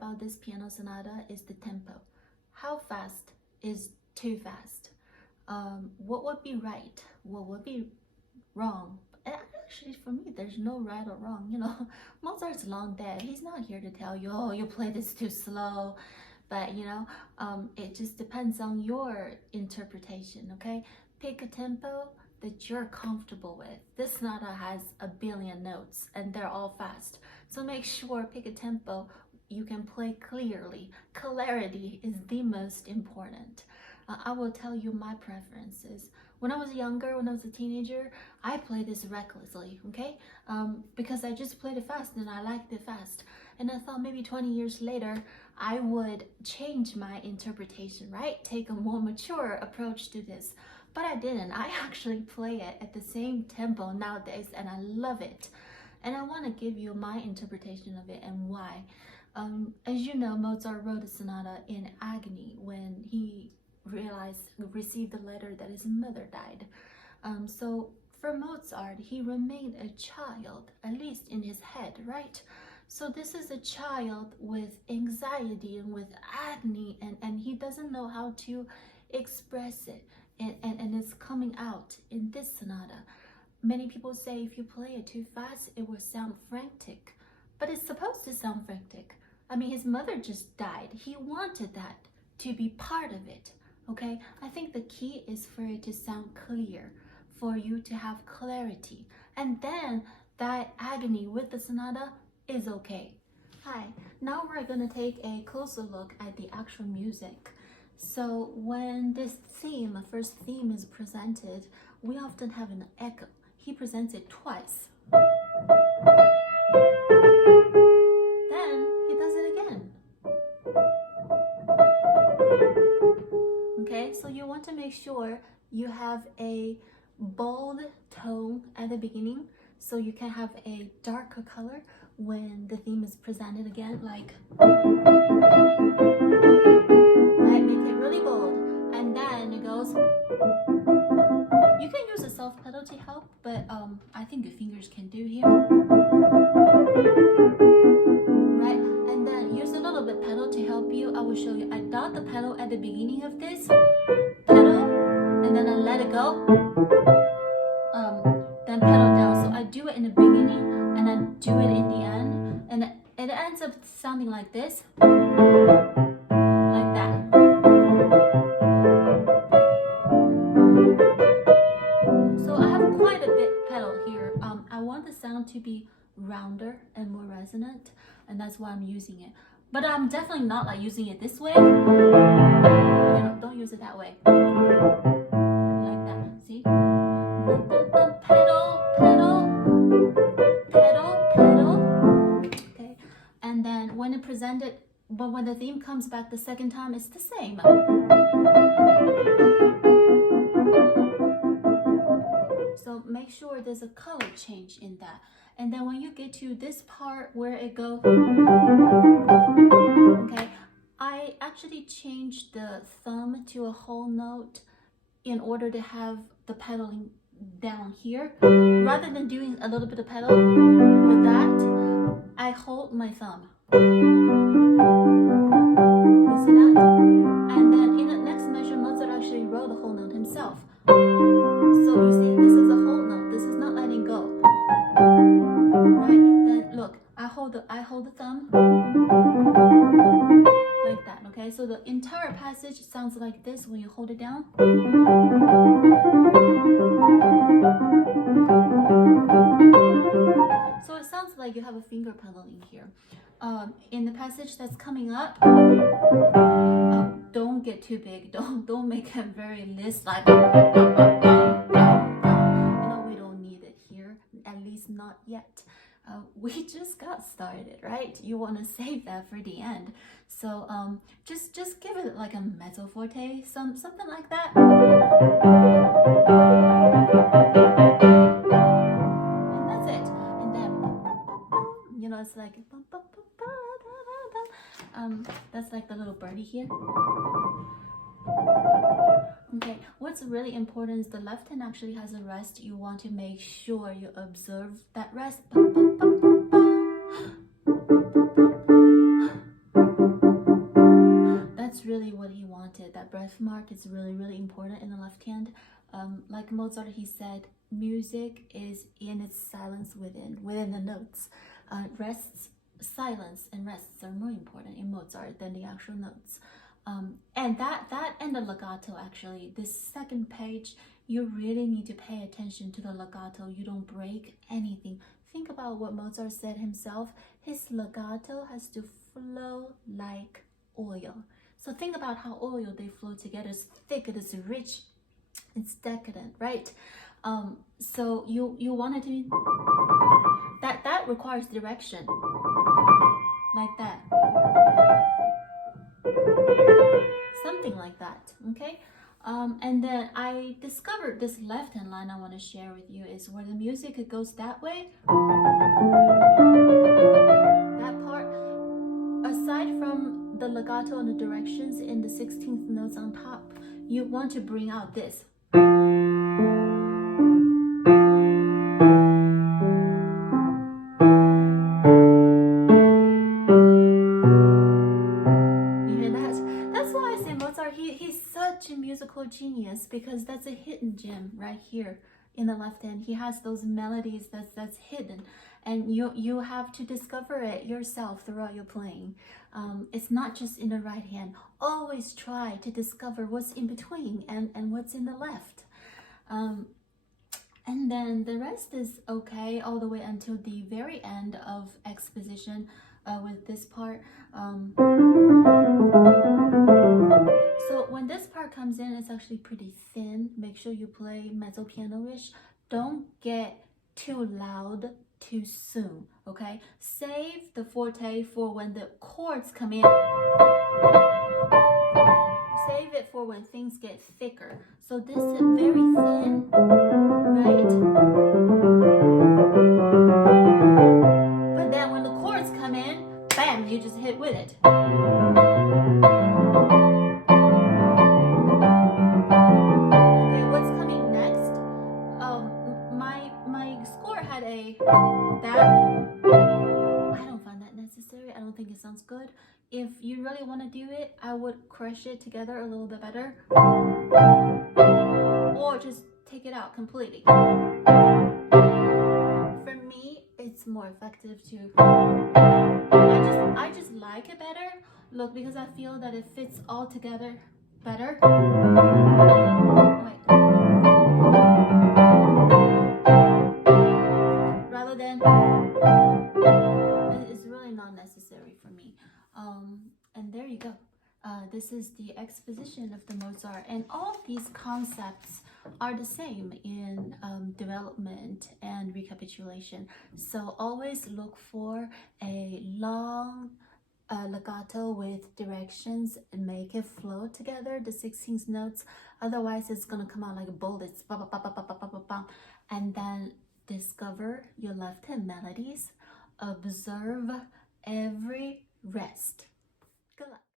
about this piano sonata is the tempo. How fast is too fast? What would be right? What would be wrong? And actually, for me, there's no right or wrong. You know, Mozart's long dead. He's not here to tell you, oh, you play this too slow. But you know, it just depends on your interpretation. Okay, pick a tempo that you're comfortable with. This sonata has a billion notes and they're all fast. So make sure pick a tempo you can play clearly. Clarity is the most important. I will tell you my preferences. When I was younger, when I was a teenager, I played this recklessly, okay? Because I just played it fast and I liked it fast. And I thought maybe 20 years later, I would change my interpretation, right? Take a more mature approach to this. But I didn't. I actually play it at the same tempo nowadays and I love it. And I want to give you my interpretation of it and why. As you know, Mozart wrote a sonata in agony when he received the letter that his mother died. So for Mozart, he remained a child, at least in his head, right? So this is a child with anxiety and with agony, and he doesn't know how to express it, and it's coming out in this sonata. Many people say if you play it too fast, it will sound frantic, but it's supposed to sound frantic. I mean, his mother just died. He wanted that to be part of it, okay? I think the key is for it to sound clear, for you to have clarity, and then that agony with the sonata is okay. Hi, now we're gonna take a closer look at the actual music. So when this theme, first theme is presented, we often have an echo. He presents it twice. Then he does it again. Okay, so you want to make sure you have a bold tone at the beginning, so you can have a darker color when the theme is presented again, like, right, make it really bold, and then it goes. You can use a soft pedal to help, but I think your fingers can do here, right, and then use a little bit pedal to help you. I will show you. I dot the pedal at the beginning of this pedal, and then I let it go, then pedal down. So I do it in the beginning and I do it in the end, and it ends up sounding like this, like that. So I have quite a bit pedal here. I want the sound to be rounder and more resonant, and that's why I'm using it. But I'm definitely not like using it this way. You know, don't use it that way. Like that. See? Pedal, pedal, pedal, pedal. Okay. And then when it presented, but when the theme comes back the second time, it's the same. So make sure there's a color change in that. And then when you get to this part where it goes, okay, I actually changed the thumb to a whole note in order to have the pedaling down here. Rather than doing a little bit of pedal with that, I hold my thumb. You see that? And then in the next measure, Mozart actually wrote the whole note himself. So you see, this is a whole note. This is not letting go. Right? Then look, I hold the thumb like that. Okay, so the entire passage sounds like this when you hold it down. So it sounds like you have a finger pedaling here. In the passage that's coming up, don't get too big. Don't make it very list like. You know, we don't need it here, at least not yet. We just got started, right? You want to save that for the end. So just give it like a mezzo forte, something like that. And that's it. And then, you know, it's like that's like the little birdie here. Okay, what's really important is the left hand actually has a rest. You want to make sure you observe that rest. F mark is really, really important in the left hand. Like Mozart, he said, music is in its silence within the notes. Silence and rests are more important in Mozart than the actual notes. And that and the legato, actually, this second page, you really need to pay attention to the legato. You don't break anything. Think about what Mozart said himself. His legato has to flow like oil. So think about how oil, they flow together. It's thick, it is rich, it's decadent, right? So you want it to be that requires direction, like that, something like that. Okay. And then I discovered this left hand line I want to share with you is where the music goes that way. That part, aside from the legato and the directions in the 16th notes on top, you want to bring out this. He's such a musical genius, because that's a hidden gem right here in the left hand. He has those melodies that's hidden, and you have to discover it yourself throughout your playing. It's not just in the right hand. Always try to discover what's in between and what's in the left. And then the rest is okay all the way until the very end of exposition with this part. So when this part comes in, it's actually pretty thin. Make sure you play mezzo piano-ish. Don't get too loud too soon, okay? Save the forte for when the chords come in. Save it for when things get thicker. So this is very thin, right? But then when the chords come in, bam, you just hit with it. I don't find that necessary. I don't think it sounds good. If you really want to do it, I would crush it together a little bit better, or just take it out completely. For me, it's more effective to I just like it better. Look, because I feel that it fits all together better. Wait. Rather than, it's really not necessary for me. And there you go. This is the exposition of the Mozart, and all of these concepts are the same in development and recapitulation. So always look for a long legato with directions and make it flow together, the 16th notes. Otherwise, it's gonna come out like bullets, and then discover your left hand melodies. Observe every rest. Good luck.